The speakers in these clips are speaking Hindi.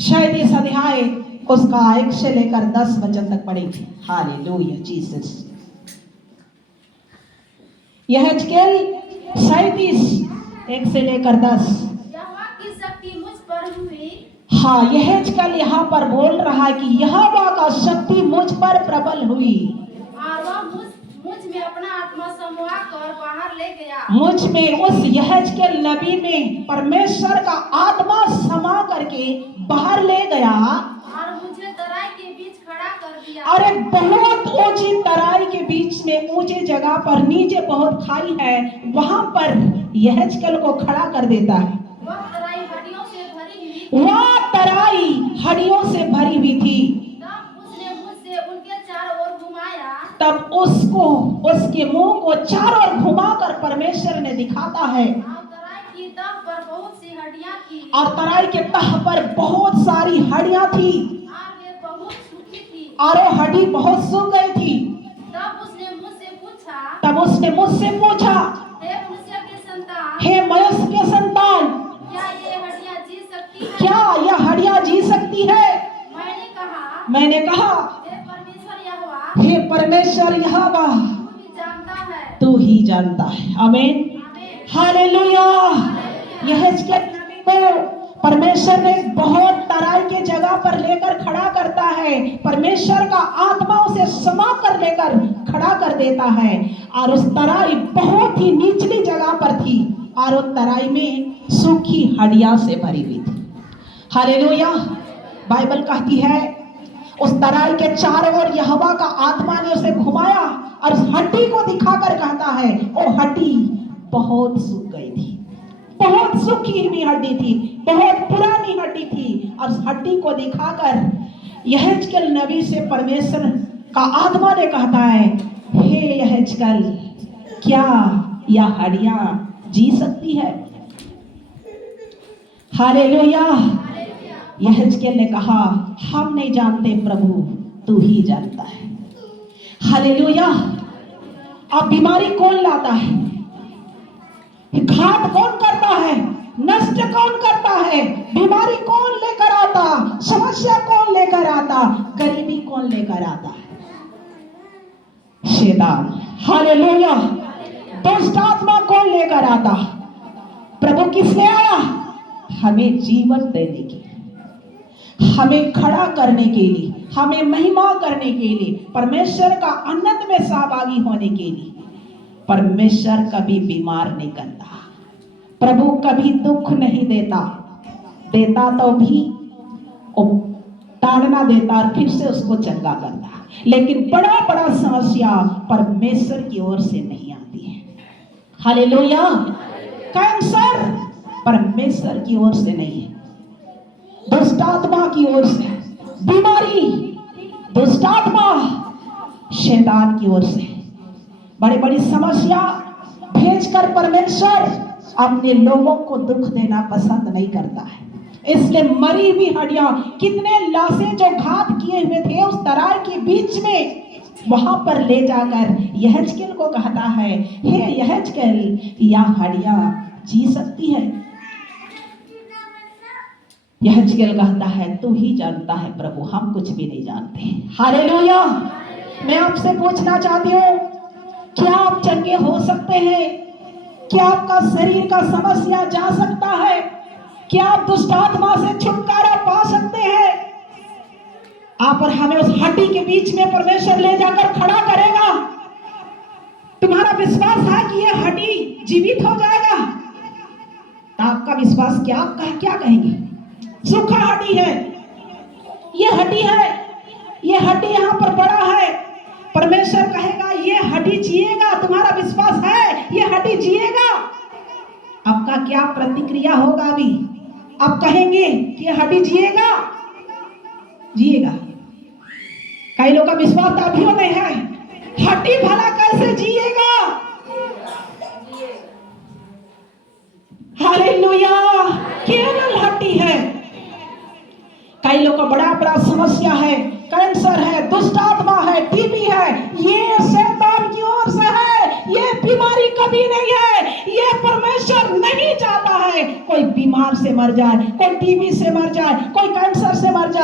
शायद इस अध्याय उसका 1 से लेकर 10 वचन तक पढ़ेंगे। Hallelujah Jesus. यहेजकेल 37 1 से लेकर 10। यहोवा की शक्ति मुझ पर हुई। हाँ, यहेजकेल यहाँ पर बोल रहा है कि यहोवा का शक्ति मुझ पर प्रबल हुई और वह मुझ में अपना आत्मा समवा कर बाहर ले गया। मुझ में, उस यहेजकेल नबी में परमेश्वर का आत्मा समा करके बाहर ले गया और मुझे तराई के बीच खड़ा कर दिया। और एक बहुत ऊंची तराई के बीच में, ऊंची जगह पर, नीचे बहुत खाई है, वहां पर यहेजकेल को खड़ा कर देता है। वह तराई हड्डियों से भरी हुई थी। वह तराई हड्डियों से भरी हुई थी। तब उसने मुझसे उनके चारों ओर घुमाया। तब उसको, उसके मुंह को चारों ओर घुमाकर परमेश्वर ने दिखाता है और तराई की तह पर बहुत सी हड्डियां थी। और तराई के तह पर बहुत सारी हड्डियां थी और वे बहुत सूखी थी। और वो हड्डी बहुत सूख गई थी। तब उसने मुझसे पूछा, तब उसने मुझसे पूछा, हे मनुष्य के संतान, हे मनुष्य के संतान, क्या ये हड्डियां जी सकती हैं? क्या यह हड्डियां जी सकती है? मैंने कहा, हे परमेश्वर यहोवा, हे परमेश्वर यहोवा, तू ही जानता है। तू ही जानता है। आमीन, आमीन। हालेलुया। यहेजकेल नबी को परमेश्वर ने बहुत तराई के जगह पर लेकर खड़ा करता है। परमेश्वर का आत्मा उसे समा कर लेकर खड़ा कर देता है और उस तराई बहुत ही निचली जगह पर थी और उस तराई में सूखी हड्डियां से भरी हुई थी। हालेलुया। बाइबल कहती है उस तराई के चारों ओर यहोवा का आत्मा ने उसे घुमाया और उस हड्डी को दिखाकर कहता है, वो हड्डी बहुत सूख गई थी, बहुत सूखी हुई हड्डी थी, बहुत पुरानी हड्डी थी। और उस हड्डी को दिखाकर यहेजकेल नबी से परमेश्वर का आत्मा ने कहता है, हे यहेजकेल, क्या यह हड्डियां जी सकती है? हालेलुया। यहेजकेल ने कहा, हम नहीं जानते प्रभु, तू ही जानता है। हालेलुया। अब बीमारी कौन लाता है? घात कौन करता है? नष्ट कौन करता है? बीमारी कौन लेकर आता? समस्या कौन लेकर आता? गरीबी कौन लेकर आता? शैतान। हालेलुया। दुष्ट आत्मा कौन लेकर आता? प्रभु किसने आया? हमें जीवन देने के लिए, हमें खड़ा करने के लिए, हमें महिमा करने के लिए, परमेश्वर का आनंद में सहभागी होने के लिए। परमेश्वर कभी बीमार नहीं करता, प्रभु कभी दुख नहीं देता, देता तो भी ताड़ना देता और फिर से उसको चंगा करता। लेकिन बड़ा बड़ा समस्या परमेश्वर की ओर से नहीं आती है। हालेलुया। कैंसर परमेश्वर की ओर से नहीं है, दुष्ट आत्मा की ओर से। बीमारी दुष्ट आत्मा शैतान की ओर से। बड़ी बड़ी समस्या भेजकर परमेश्वर अपने लोगों को दुख देना पसंद नहीं करता है। इसलिए मरी हुई हड्डियां, कितने लाशें जो घात किए हुए थे उस तराई के बीच में, वहां पर ले जाकर यहेजकेल को कहता है, हे यहेजकेल, यह हड्डियां जी सकती है? यहेजकेल कहता है, तू ही जानता है प्रभु, हम कुछ भी नहीं जानते। हालेलुया। मैं आपसे पूछना चाहती हूँ, क्या आप चंगे हो सकते हैं? क्या आपका शरीर का समस्या जा सकता है? क्या आप दुष्ट आत्मा से छुटकारा पा सकते हैं? आप और हमें उस हड्डी के बीच में परमेश्वर ले जाकर खड़ा करेगा। तुम्हारा विश्वास है कि यह हड्डी जीवित हो जाएगा? आपका विश्वास क्या कहेंगे? सूखा हड्डी है, ये हड्डी है, ये हड्डी यहाँ पर पड़ा है। परमेश्वर कहेगा ये हड्डी जिएगा। तुम्हारा विश्वास है ये हड्डी जिएगा? आपका क्या प्रतिक्रिया होगा? अभी आप कहेंगे कि ये हड्डी जिएगा? जिएगा। कई लोग का विश्वास तो अभी नहीं है, हड्डी भला कैसे जिएगा? हालेलुया। केवल हड्डी है। कई लोग का बड़ा बड़ा समस्या है, कैंसर है, दुष्ट आत्मा है, टीबी है, ये शैतान की ओर से है। ये बीमारी कभी नहीं है, ये परमेश्वर नहीं चाहता है कोई बीमार से मर जाए, कोई टीबी से मर जाए, कोई कैंसर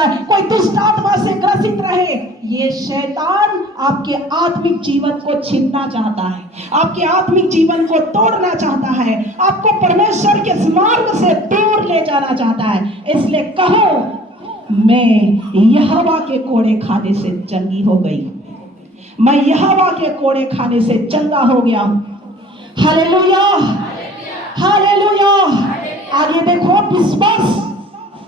रहे, कोई दुष्ट आत्मा से ग्रसित रहे, ये शैतान आपके आत्मिक जीवन को छीनना चाहता है, आपके आत्मिक जीवन को तोड़ना चाहता है, आपको परमेश्वर के मार्ग से दूर ले जाना चाहता है। इसलिए कहो, मैं यहोवा के कोड़े खाने से चंगी हो गई, मैं यहोवा के कोड़े खाने से चंगा हो गया हूं। Hallelujah, hallelujah. आगे देखो, विश्वास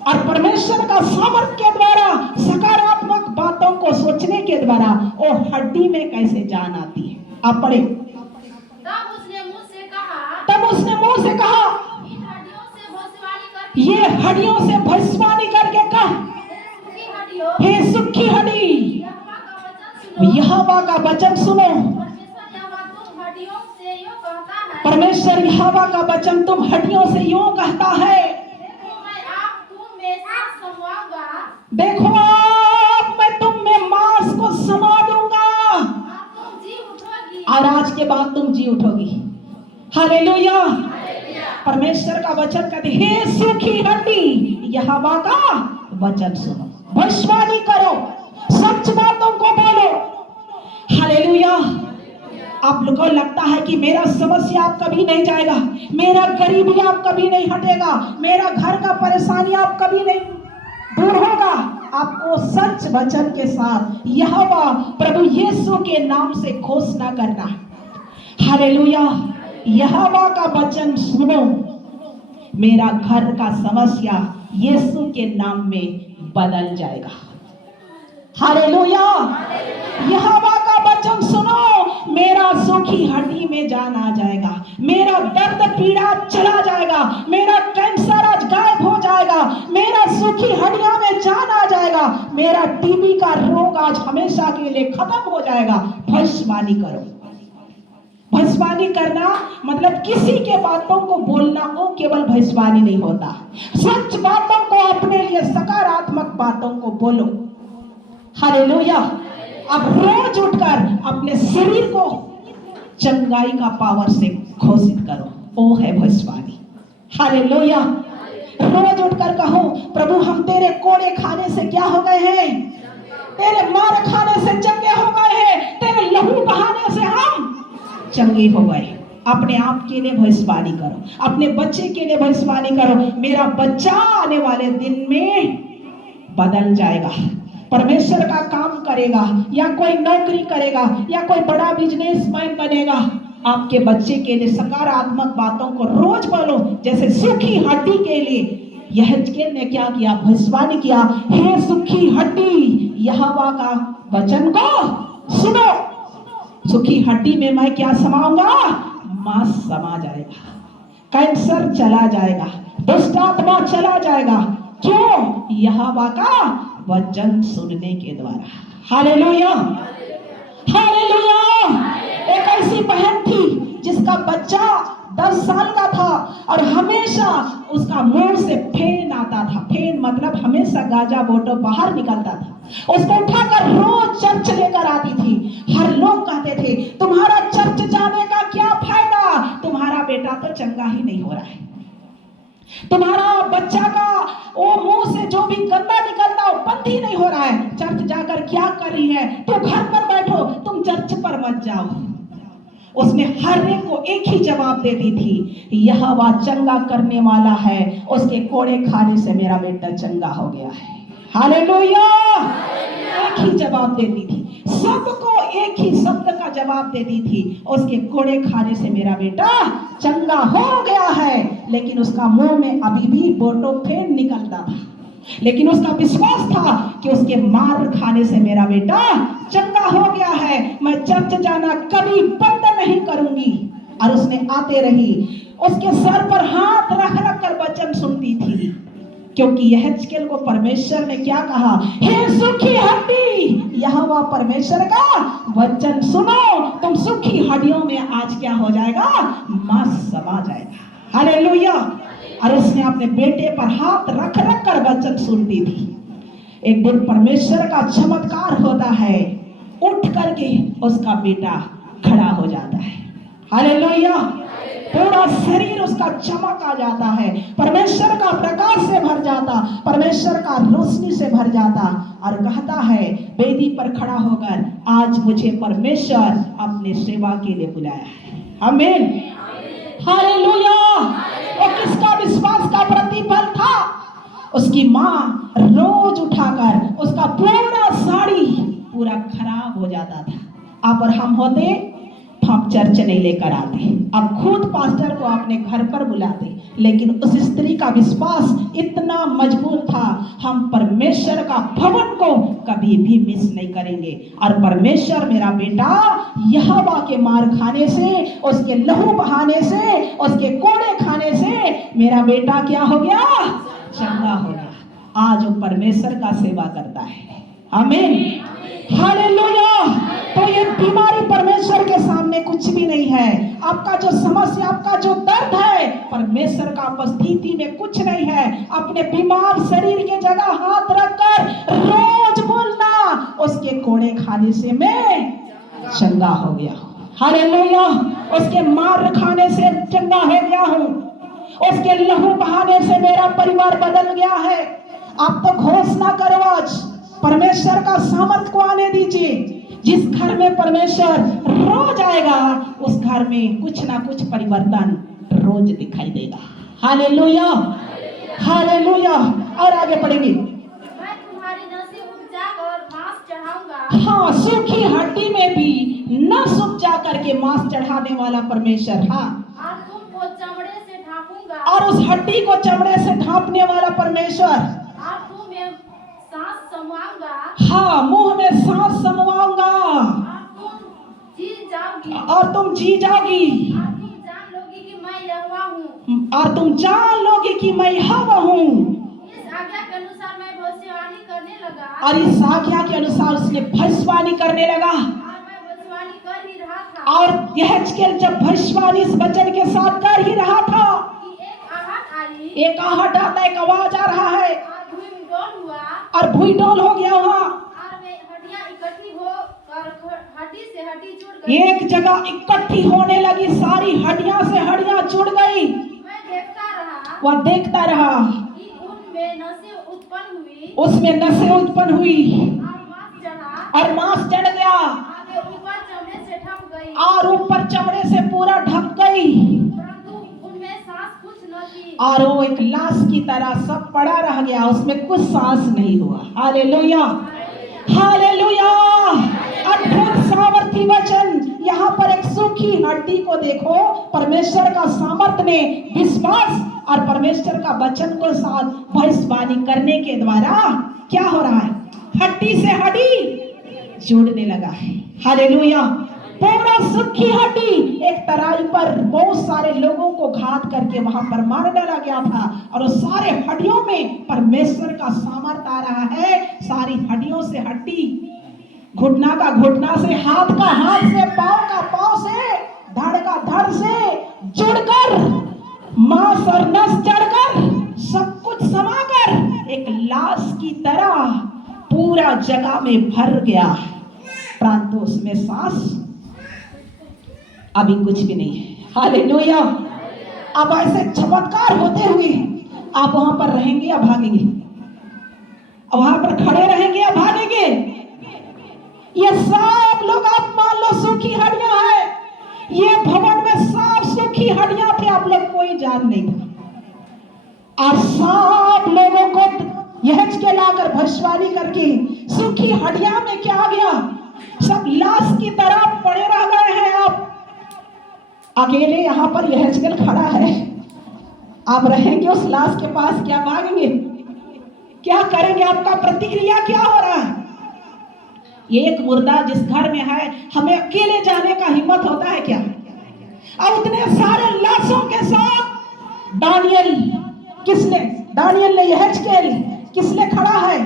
और परमेश्वर का सामर्थ के द्वारा, सकारात्मक बातों को सोचने के द्वारा वो हड्डी में कैसे जान आती है। आप पढ़े। तब उसने मुंह से कहा, ये हड्डियों से भविष्यवाणी करके कहा, हे सुखी हड्डी, यहोवा का वचन सुनो। परमेश्वर यहोवा का वचन तुम हड्डियों से यूं कहता है, देखो अब मैं तुम में मांस को समा दूंगा और आज के बाद तुम जी उठोगी। हालेलुया। परमेश्वर का वचन कहते, हे सूखी हड्डी, यहोवा का वचन सुनो, भविष्यवाणी करो, सच बातों को बोलो। हालेलुया। आप लोगों को लगता है कि मेरा समस्या आप कभी नहीं जाएगा, मेरा गरीबी आप कभी नहीं हटेगा, मेरा घर का परेशानी आप कभी नहीं दूर होगा। आपको सच वचन के साथ यहोवा प्रभु यीशु के नाम से घोषणा करना है। हालेलुया। यहोवा का वचन सुनो, मेरा घर का समस्या यीशु के नाम में बदल जाएगा। हालेलुया। यहोवा का वचन सुनो, मेरा सूखी हड्डी में जान आ जाएगा, मेरा दर्द पीड़ा चला जाएगा, मेरा कैंसर आज गायब हो जाएगा, मेरा सूखी हड्डियों में जान आ जाएगा, मेरा टीबी का रोग आज हमेशा के लिए खत्म हो जाएगा। भविष्यवाणी करो। भविष्यवाणी करना मतलब किसी के बातों को बोलना, वो केवल भविष्यवाणी नहीं होता। सच बातों को अपने लिए, सकारात्मक बातों को बोलो। हालेलुया। अब रोज उठकर अपने शरीर को चंगाई का पावर से घोषित करो, वो है भविष्यवाणी। हालेलुया। रोज उठकर कहो, प्रभु हम तेरे कोड़े खाने से क्या हो गए हैं, तेरे मार खाने से चंगे हो गए हैं, तेरे लहू बहाने से हम चंगे हो गए। अपने आप के लिए भविष्यवाणी करो, अपने बच्चे के लिए भविष्यवाणी करो, मेरा बच्चा आने वाले दिन में बदल जाएगा, परमेश्वर का काम करेगा, या कोई नौकरी करेगा, या कोई बड़ा बिजनेसमैन बनेगा। आपके बच्चे के लिए सकारात्मक बातों को रोज बोलो। जैसे सूखी हड्डी के लिए यहेजकेल ने क्या किया, भविष्यवाणी किया, हे सूखी हड्डी, यहोवा का वचन को सुनो। सूखी हड्डी में मैं क्या समाऊंगा, मांस समा जाएगा, कैंसर चला जाएगा, दुष्ट आत्मा चला जाएगा। क्यों? यहोवा का वचन सुनने के द्वारा। Hallelujah, hallelujah. एक ऐसी बहन थी जिसका बच्चा 10 साल का था और हमेशा उसका मुंह से फेन आता था। फेन मतलब हमेशा गाजा बोटो बाहर निकलता था। उसको उठाकर रोज चर्च लेकर आती थी। हर लोग कहते थे, तुम्हारा चर्च जाने का क्या फायदा, तुम्हारा बेटा तो चंगा ही नहीं हो रहा है, तुम्हारा बच्चा का वो मुंह से जो भी गंदा निकलता वो बंद ही नहीं हो रहा है, चर्च जाकर क्या कर रही है, तो घर पर बैठो, तुम चर्च पर मत जाओ। उसने हर एक को एक ही जवाब देती थी, यहोवा चंगा करने वाला है, उसके कोड़े खाने से मेरा बेटा चंगा हो गया है। हालेलुया। एक ही जवाब देती थी, सबको एक ही शब्द का जवाब देती थी, उसके कोड़े खाने से मेरा बेटा चंगा हो गया है। लेकिन उसका मुंह में अभी भी बोटो फेन निकलता था, लेकिन उसका विश्वास था कि उसके मार खाने से मेरा बेटा चंगा हो गया है, मैं चर्च जाना कभी बंद नहीं करूंगी। और उसने आते रही, उसके सर पर हाथ रख रख कर वचन सुनती थी, क्योंकि यहेजकेल को परमेश्वर ने क्या कहा, हे सूखी हड्डी, यहोवा परमेश्वर का वचन सुनो, तुम सूखी हड्डियों में आज क्या हो जाएगा, मांस समा जाएगा। हालेलुया। और उसने अपने बेटे पर हाथ रख रख कर वचन सुनती थी। एक दिन परमेश्वर का चमत्कार होता है, उठ करके उसका बेटा खड़ा हो जाता है। हालेलुया। पूरा शरीर उसका चमक आ जाता है, परमेश्वर का प्रकाश से भर जाता, परमेश्वर का रोशनी से भर जाता और कहता है वेदी पर खड़ा होकर, आज मुझे परमेश्वर अपने सेवा के लिए बुलाया है। आमीन, हालेलुया। वो किसका विश्वास का प्रतिफल था? उसकी माँ रोज उठाकर उसका पूरा साड़ी पूरा खराब हो जाता था। आप और हम होते तो हम चर्च नहीं लेकर आते, अब खुद पास्टर को अपने घर पर बुलाते, लेकिन उस स्त्री का विश्वास इतना मजबूत था, हम परमेश्वर का भवन को कभी भी मिस नहीं करेंगे। और परमेश्वर मेरा बेटा यहोवा के मार खाने से, उसके लहू बहाने से, उसके कोड़े खाने से मेरा बेटा क्या हो गया? चंगा हो गया। आज वो परमेश्वर का सेवा करता है। आमीन, हालेलुया। तो ये बीमारी परमेश्वर के सामने कुछ भी नहीं है। आपका जो समस्या, आपका जो दर्द है, परमेश्वर का उपस्थिति में कुछ नहीं है। अपने बीमार शरीर के जगह हाथ रखकर रोज बोलना, उसके कोड़े खाने से मैं चंगा हो गया हूँ। हालेलुया। उसके मार खाने से चंगा हो गया हूँ, उसके लहू बहाने से मेरा परिवार बदल गया है। आप तो घोषणा करो, आज परमेश्वर का सामर्थ को आने दीजिए। जिस घर में परमेश्वर रोज आएगा, उस घर में कुछ ना कुछ परिवर्तन रोज दिखाई देगा। Hallelujah, hallelujah. और आगे पढ़ेंगे। मैं तुम्हारी नसें उपजा और मांस चढ़ाऊंगा। हाँ, सूखी हड्डी में भी नस उपजा करके मांस चढ़ाने वाला परमेश्वर। हाँ, और तुमको चमड़े से ढांपूंगा। और उस हड्डी को चमड़े से ढांपने वाला परमेश्वर। और तुम्हें सांस समवाऊंगा। हाँ, मुंह में सांस समवाऊंगा और तुम जी जाओगी। और तुम जी जाओगी और तुम जान लोगी कि मैं यहोवा हूँ। और तुम जान लोगे कि मैं यहोवा हूँ। इस आज्ञा के अनुसार मैं भविष्यवाणी करने लगा। और इस आज्ञा के अनुसार उसने भविष्यवाणी करने लगा। और मैं भविष्यवाणी कर ही रहा था। और यहेजकेल जब भविष्यवाणी इस वचन के साथ कर ही रहा था कि एक आहट आई। एक आहट आता, एक आवाज आ रहा है और भूमि डोल हुआ। और भूईडोल हो गया वहाँ। और वे हड्डियां इकट्ठी हो और हड्डी से हड्डी जुड़ गई। एक जगह इकट्ठी होने लगी, सारी हड्डियां से हड्डियां जुड़ गई। मैं देखता रहा। वह देखता रहा कि उनमें नसें उत्पन्न हुई। उसमें नसें उत्पन्न हुई और मांस चढ़ा। और मांस चढ़ गया और वे ऊपर चमड़े से ढक गई। और ऊपर चमड़े से पूरा ढक गई, परंतु उनमें सांस कुछ न थी। और वो एक लाश की तरह सब पड़ा रह गया, उसमें कुछ सांस नहीं हुआ। Hallelujah, hallelujah. अद्भुत सामर्थी वचन। यहाँ पर एक सूखी हड्डी को देखो, परमेश्वर का सामर्थ ने विश्वास और परमेश्वर का वचन को साथ भविष्यवाणी करने के द्वारा क्या हो रहा है? हड्डी से हड्डी जुड़ने लगा है। हालेलुया। पूरा सूखी हड्डी एक तराई पर बहुत सारे लोगों को घात करके वहां पर मार डाला गया था, और उस सारे हड्डियों में परमेश्वर का सामर्थ आ रहा है। सारी हड्डियों से हड्डी, घुटना का घुटना से, हाथ का हाथ से, पांव का पांव से, धड़ का धड़ से जुड़कर, मांस और नस चढ़कर, सब कुछ समाकर एक लाश की तरह पूरा जगह में भर गया, परंतु उसमें सांस अभी कुछ भी नहीं है। हालेलुया। अब ऐसे चमत्कार होते हुए आप वहां पर रहेंगे या भागेंगे? अब वहां पर खड़े रहेंगे या भागेंगे? ये सब लोग, आप मान लो सूखी हड्डियां हैं, ये भवन में सब सूखी हड्डियां थे, आप लोग कोई जान नहीं था, और सब लोगों को यहेजकेल आकर भविष्यवाणी करके सूखी हड्डियां में क्या आ गया? सब लाश की तरह पड़े रह गए हैं। आप अकेले यहाँ पर यहेजकेल खड़ा है, आप रहेंगे उस लाश के पास, क्या भागेंगे? क्या करेंगे? आपका प्रतिक्रिया क्या हो रहा है? एक मुर्दा जिस घर में है, हमें अकेले जाने का हिम्मत होता है क्या? और उतने सारे लाशों के साथ दानियल, किसने? दानियल ने, यहेजकेल किसने खड़ा है?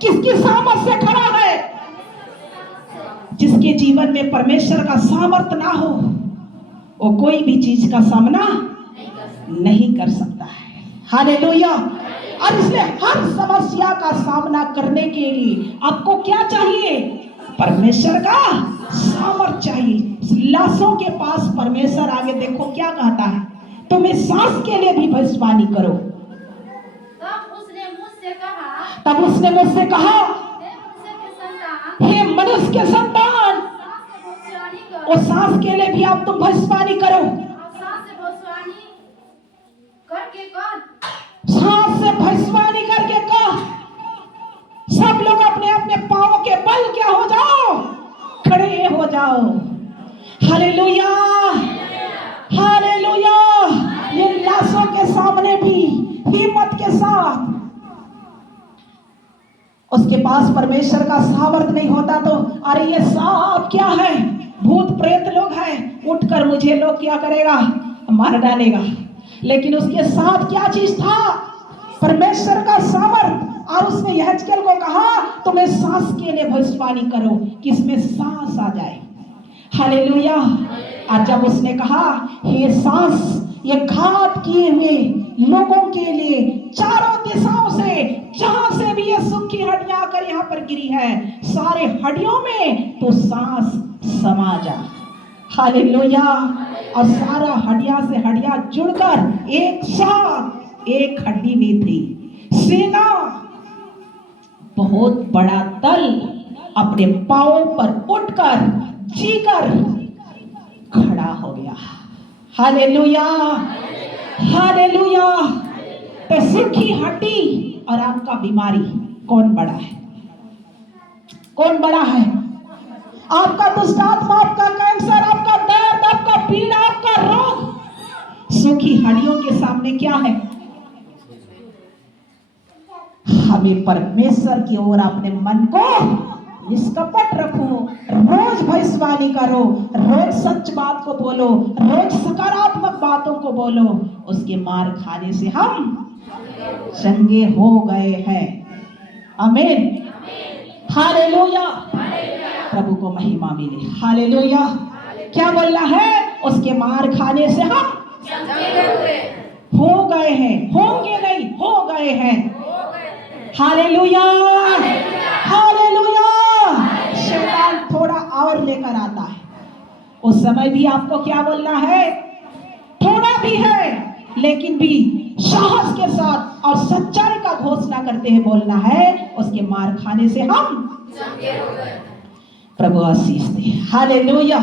किसकी सामर्थ से खड़ा है? जिसके जीवन में परमेश्वर का सामर्थ ना हो, वो कोई भी चीज का सामना नहीं कर सकता है। हालेलुया। और इसलिए हर समस्या का सामना करने के लिए आपको क्या चाहिए? परमेश्वर का सामर्थ चाहिए। लाशों के पास परमेश्वर आगे देखो क्या कहता है, तुम इस सांस के लिए भी भविष्यवाणी करो। तब उसने मुझसे कहा, हे मनुष्य के संतान, उस सांस के लिए भी आप तुम भविष्यवाणी करो। सांस से भविष्यवाणी करके कह। सब लोग अपने अपने पांव के बल क्या हो जाओ, खड़े हो जाओ। Hallelujah, hallelujah. ये लाशों के सामने भी हिम्मत के साथ, उसके पास परमेश्वर का सामर्थ नहीं होता तो अरे ये सांप क्या है, भूत प्रेत लोग हैं, उठकर मुझे लोग क्या करेगा, मार डालेगा। लेकिन उसके साथ क्या चीज था, परमेश्वर का सामर्थ। और उसने यहेजकेल को कहा तुम इस सांस के लिए भविष्यवाणी करो कि इसमें सांस आ जाए। हालेलुया। और जब उसने कहा हे सांस, ये घात किए हुए लोगों के लिए चारों दिशाओं से, जहां से भी ये सूखी हड्डियां आकर यहाँ पर गिरी है, सारे हड्डियों में तो सांस समा जा। हालेलुया। और सारा हड्डियां से हड्डियां जुड़कर एक साथ एक हड्डी में थी। सेना, बहुत बड़ा दल अपने पांवों पर उठकर जीकर खड़ा हो गया। Hallelujah, hallelujah. तो सूखी हड्डी और आपका बीमारी कौन बड़ा है, कौन बड़ा है? आपका दुष्टात्मा, आपका कैंसर, आपका दर्द, आपका पीड़ा, आपका रोग सूखी हड्डियों के सामने क्या है? हमें परमेश्वर की ओर अपने मन को निष्कपट रखो, रोज भविष्यवाणी करो, रोज सच बात को बोलो, रोज सकारात्मक बातों को बोलो। उसके मार खाने से हम चंगे हो गए हैं। आमीन, हालेलुया। प्रभु को महिमा मिले। हालेलुया। क्या बोलना है? उसके मार खाने से हम हो गए हैं, होंगे नहीं, हो गए हैं। Hallelujah, hallelujah. शैतान थोड़ा और लेकर आता है, उस समय भी आपको क्या बोलना है? थोड़ा भी है लेकिन भी साहस के साथ और सच्चाई का घोषणा करते हुए बोलना है, उसके मार खाने से हम प्रभु आशीष दे। हालेलुया।